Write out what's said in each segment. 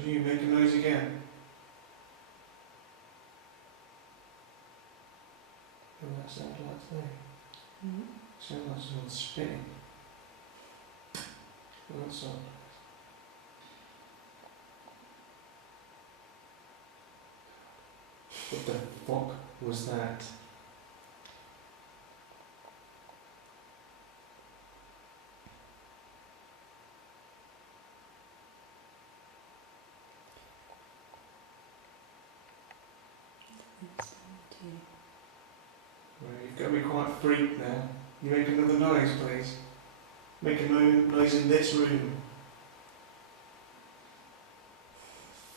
Could you make a noise again? What does that sound like there? Mm-hmm. Sounds like someone's spinning. What that sound? What the fuck was that? Well, you've got to be quite freaked now. You make another noise, please. Make a noise in this room.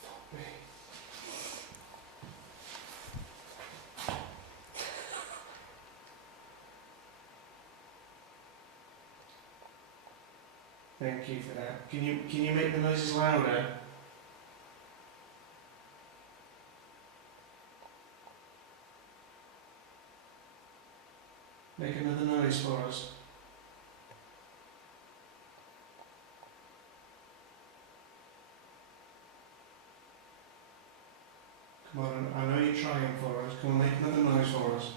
Fuck me. Thank you for that. Can you make the noises louder? Make another noise for us. Come on, I know you're trying for us. Come on, make another noise for us.